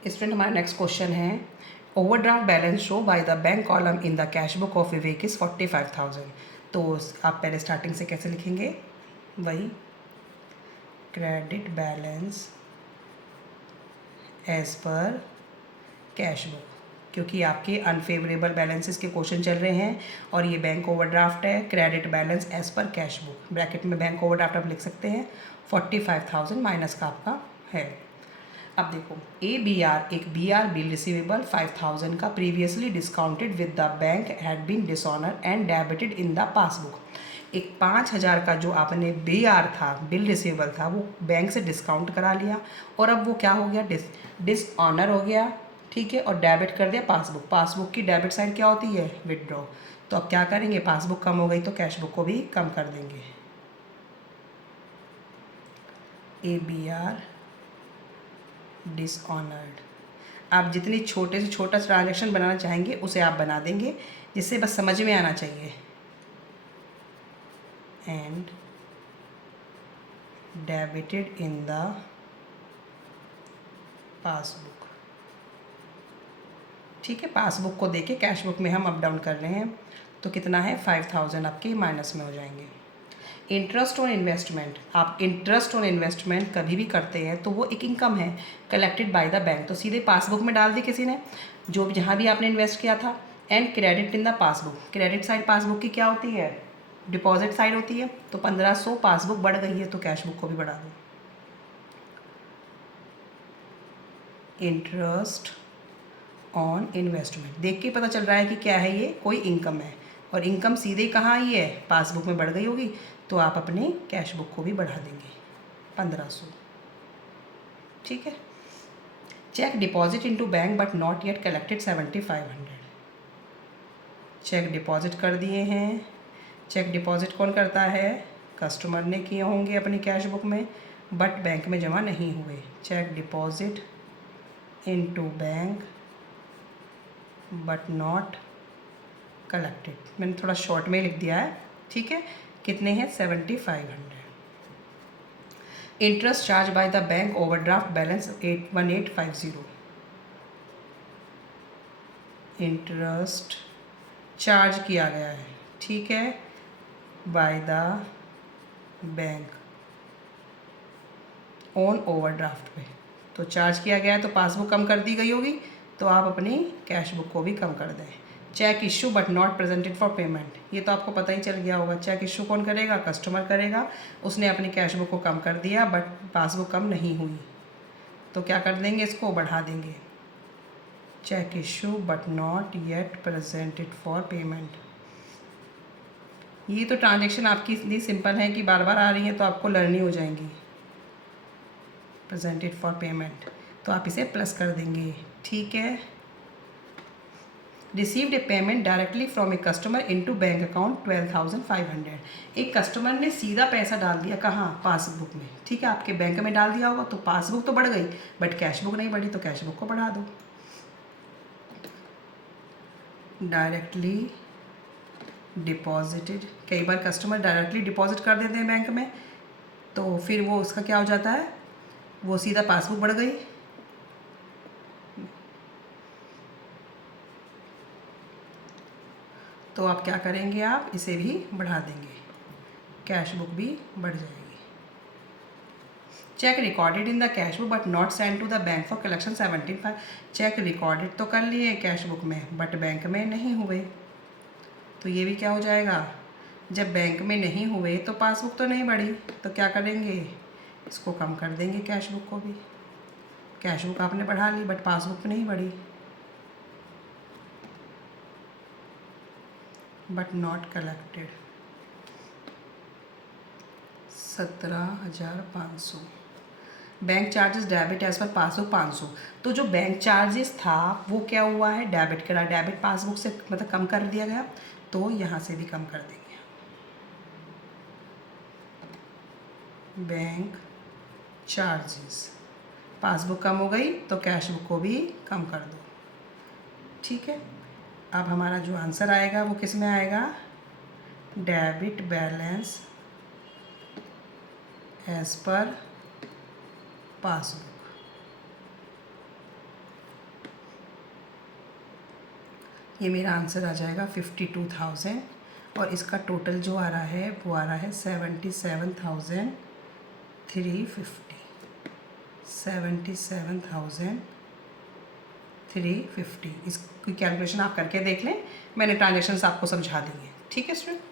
Student हमारा next question है overdraft balance show by the bank column in the cash book of Vivek is 45,000। तो आप पहले starting से कैसे लिखेंगे, वही credit balance as per cash book, क्योंकि आपके अनफेवरेबल बैलेंसेस के क्वेश्चन चल रहे हैं और ये बैंक ओवरड्राफ्ट है। Credit balance as per cash book, bracket में बैंक ओवरड्राफ्ट आप लिख सकते हैं। 45,000 माइनस का आपका है। अब देखो एक बी आर बिल रिसीवेबल 5,000 का previously discounted with the bank had been dishonour and debited in the passbook. एक 5,000 का जो आपने बी आर था, बिल रिसीवेबल था, वो बैंक से डिस्काउंट करा लिया और अब वो क्या हो गया, डिसऑनर हो गया, ठीक है, और डेबिट कर दिया पासबुक। पासबुक की डेबिट साइड क्या होती है, विदड्रॉ। तो अब क्या करेंगे, पासबुक कम हो गई तो कैश बुक को भी कम कर देंगे। A B R dishonoured. आप जितनी छोटे से छोटा ट्रांजैक्शन बनाना चाहेंगे उसे आप बना देंगे, जिससे बस समझ में आना चाहिए। And debited in the passbook, ठीक है। पासबुक को देके कैश बुक में हम अप डाउन कर रहे हैं, तो कितना है 5,000 आपके माइनस में हो जाएंगे। इंटरेस्ट ऑन इन्वेस्टमेंट, आप इंटरेस्ट ऑन इन्वेस्टमेंट कभी भी करते हैं तो वो एक इनकम है कलेक्टेड बाय द बैंक, तो सीधे पासबुक में डाल दी किसी ने, जो जहाँ भी आपने इन्वेस्ट किया था। And credit in the passbook, credit side passbook की क्या होती है, डिपॉजिट साइड होती है। तो 1,500 पासबुक बढ़ गई है तो कैश बुक को भी बढ़ा दो। इंटरेस्ट ऑन इन्वेस्टमेंट, देख के पता चल रहा है कि क्या है, ये कोई इनकम है, और इनकम सीधे कहाँ आई है, पासबुक में बढ़ गई होगी, तो आप अपने कैश बुक को भी बढ़ा देंगे 1,500, ठीक है। Cheque deposit into bank but not yet collected 7,500। Cheque deposit कर दिए हैं। चेक डिपॉजिट कौन करता है, कस्टमर ने किए होंगे अपनी कैश बुक में, बट बैंक में जमा नहीं हुए। Cheque deposit into bank but not collected, मैंने थोड़ा शॉर्ट में लिख दिया है, ठीक है। कितने हैं, 7,500। Interest charge by the bank overdraft balance 1850। Interest charge किया गया है, ठीक है, bye the bank on overdraft पे, तो चार्ज किया गया है तो पासबुक कम कर दी गई होगी, तो आप अपनी कैश बुक को भी कम कर दें। Cheque issue but not presented for payment, ये तो आपको पता ही चल गया होगा। चेक इशू कौन करेगा, कस्टमर करेगा, उसने अपनी कैश बुक को कम कर दिया बट पासबुक कम नहीं हुई, तो क्या कर देंगे, इसको बढ़ा देंगे। Cheque issue but not yet presented for payment. ये तो ट्रांजेक्शन आपकी इतनी सिंपल है कि बार बार आ रही है तो आपको लर्नी हो जाएंगी। प्रेजेंटेड फॉर पेमेंट, तो आप इसे प्लस कर देंगे, ठीक है। Received A payment directly from a customer into bank account 12,500। एक कस्टमर ने सीधा पैसा डाल दिया कहाँ, पासबुक में, ठीक है, आपके बैंक में डाल दिया होगा, तो पासबुक तो बढ़ गई बट कैश बुक नहीं बढ़ी, तो कैश बुक को बढ़ा दो। डायरेक्टली डिपॉजिटेड, कई बार कस्टमर डायरेक्टली डिपॉजिट कर देते हैं बैंक में, तो फिर वो उसका क्या हो जाता है, वो सीधा पासबुक बढ़ गई। तो आप क्या करेंगे, आप इसे भी बढ़ा देंगे, कैश बुक भी बढ़ जाएगी। Cheque recorded in the cash book but not send to the bank for collection 17,500। Cheque recorded तो कर लिए कैश बुक में बट बैंक में नहीं हुए, तो ये भी क्या हो जाएगा, जब बैंक में नहीं हुए तो पासबुक तो नहीं बढ़ी, तो क्या करेंगे, इसको कम कर देंगे, कैश बुक को भी। कैश बुक आपने बढ़ा ली बट पासबुक नहीं बढ़ी, but not collected 17,500। Bank charges debit as per passbook 500। तो जो बैंक चार्जेस था वो क्या हुआ है, डेबिट करा, डेबिट पासबुक से मतलब कम कर दिया गया, तो यहाँ से भी कम कर देंगे। बैंक चार्जेस, पासबुक कम हो गई तो कैश बुक को भी कम कर दो, ठीक है। अब हमारा जो आंसर आएगा वो किस में आएगा, debit balance as per passbook, ये मेरा आंसर आ जाएगा 52,000 और इसका टोटल जो आ रहा है वो आ रहा है 77,350 इसकी कैलकुलेशन आप करके देख लें, मैंने ट्रांजेक्शन्स आपको समझा दी हैं। ठीक है स्टूडेंट।